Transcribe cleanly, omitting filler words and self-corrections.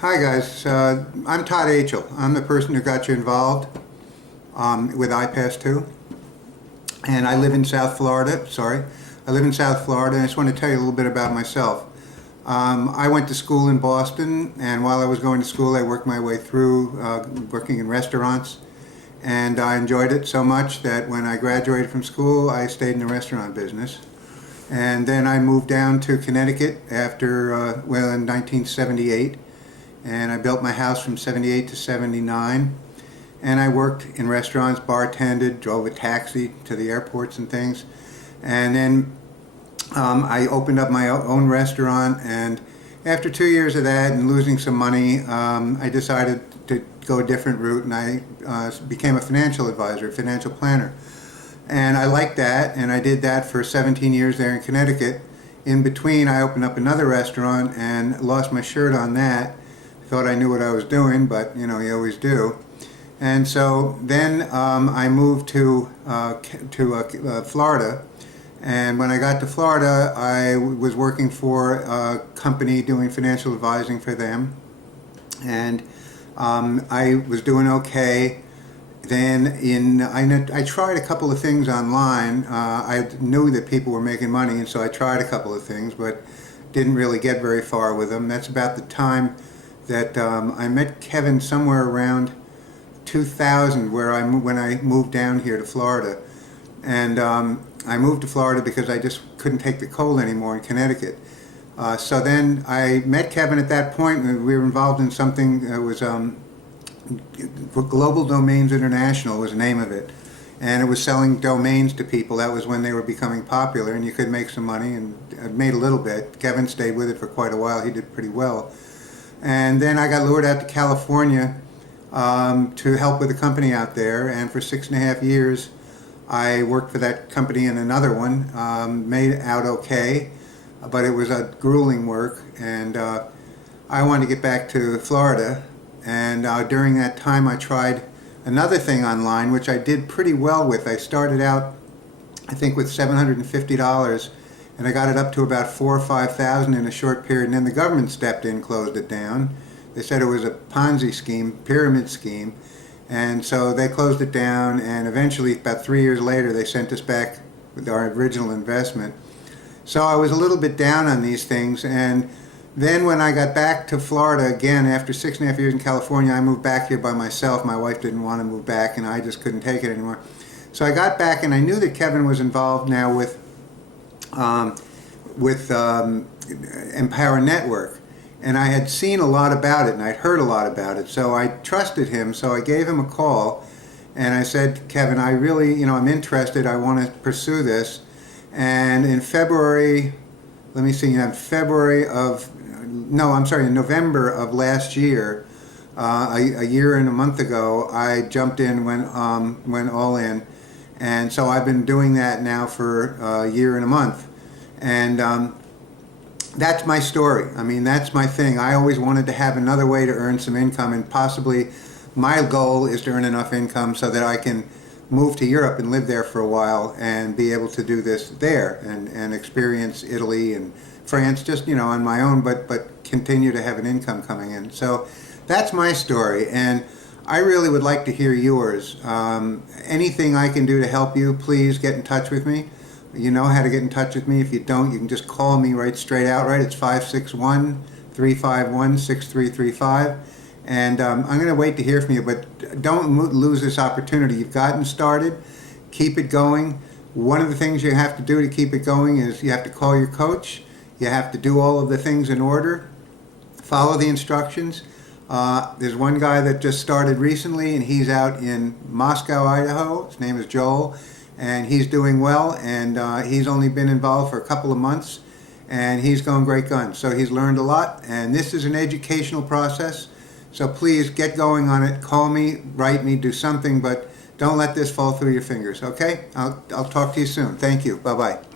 Hi guys, I'm Todd Aichele. I'm the person who got you involved with iPass 2, and I live in South Florida. I live in South Florida, and I just want to tell you a little bit about myself. I went to school in Boston, and while I was going to school I worked my way through working in restaurants, and I enjoyed it so much that when I graduated from school I stayed in the restaurant business. And then I moved down to Connecticut after, in 1978. And I built my house from 78 to 79, and I worked in restaurants, bartended, drove a taxi to the airports and things, and then I opened up my own restaurant. And after 2 years of that and losing some money, I decided to go a different route, and I became a financial advisor, a financial planner, and I liked that, and I did that for 17 years there in Connecticut. In between I opened up another restaurant and lost my shirt on that. Thought I knew what I was doing, but you know, you always do. And so then I moved to Florida, and when I got to Florida I was working for a company doing financial advising for them, and I was doing okay. Then I tried a couple of things online. I knew that people were making money, and so I tried a couple of things, but didn't really get very far with them. That's about the time that I met Kevin somewhere around 2000, when I moved down here to Florida. And I moved to Florida because I just couldn't take the cold anymore in Connecticut. So then I met Kevin at that point, and we were involved in something that was Global Domains International was the name of it. And it was selling domains to people. That was when they were becoming popular, and you could make some money, and I made a little bit. Kevin stayed with it for quite a while. He did pretty well. And then I got lured out to California to help with a company out there, and for 6.5 years I worked for that company and another one. Made out okay, but it was a grueling work, and I wanted to get back to Florida. And during that time I tried another thing online, which I did pretty well with. I started out, I think, with $750, and I got it up to about $4,000 or $5,000 in a short period, and then the government stepped in, closed it down. They said it was a Ponzi scheme, pyramid scheme, and so they closed it down, and eventually about 3 years later they sent us back with our original investment. So I was a little bit down on these things, and then when I got back to Florida again after 6.5 years in California, I moved back here by myself. My wife didn't want to move back, and I just couldn't take it anymore. So I got back, and I knew that Kevin was involved now with Empower Network, and I had seen a lot about it, and I'd heard a lot about it, so I trusted him. So I gave him a call, and I said, Kevin, I really, I'm interested. I want to pursue this. And in February, in November of last year, a year and a month ago, I jumped in, went all in, and so I've been doing that now for a year and a month. And that's my story. I mean, that's my thing. I always wanted to have another way to earn some income, and possibly my goal is to earn enough income so that I can move to Europe and live there for a while and be able to do this there and experience Italy and France just, on my own, but continue to have an income coming in. So that's my story, and I really would like to hear yours. Anything I can do to help you, please get in touch with me. You know how to get in touch with me. If you don't, you can just call me right straight out, right? It's 561-351-6335. And I'm going to wait to hear from you, but don't lose this opportunity. You've gotten started. Keep it going. One of the things you have to do to keep it going is you have to call your coach. You have to do all of the things in order. Follow the instructions. There's one guy that just started recently, and he's out in Moscow, Idaho. His name is Joel, and he's doing well, and he's only been involved for a couple of months, and he's going great guns. So he's learned a lot, and this is an educational process. So please get going on it. Call me, write me, do something, but don't let this fall through your fingers, okay? I'll talk to you soon. Thank you. Bye-bye.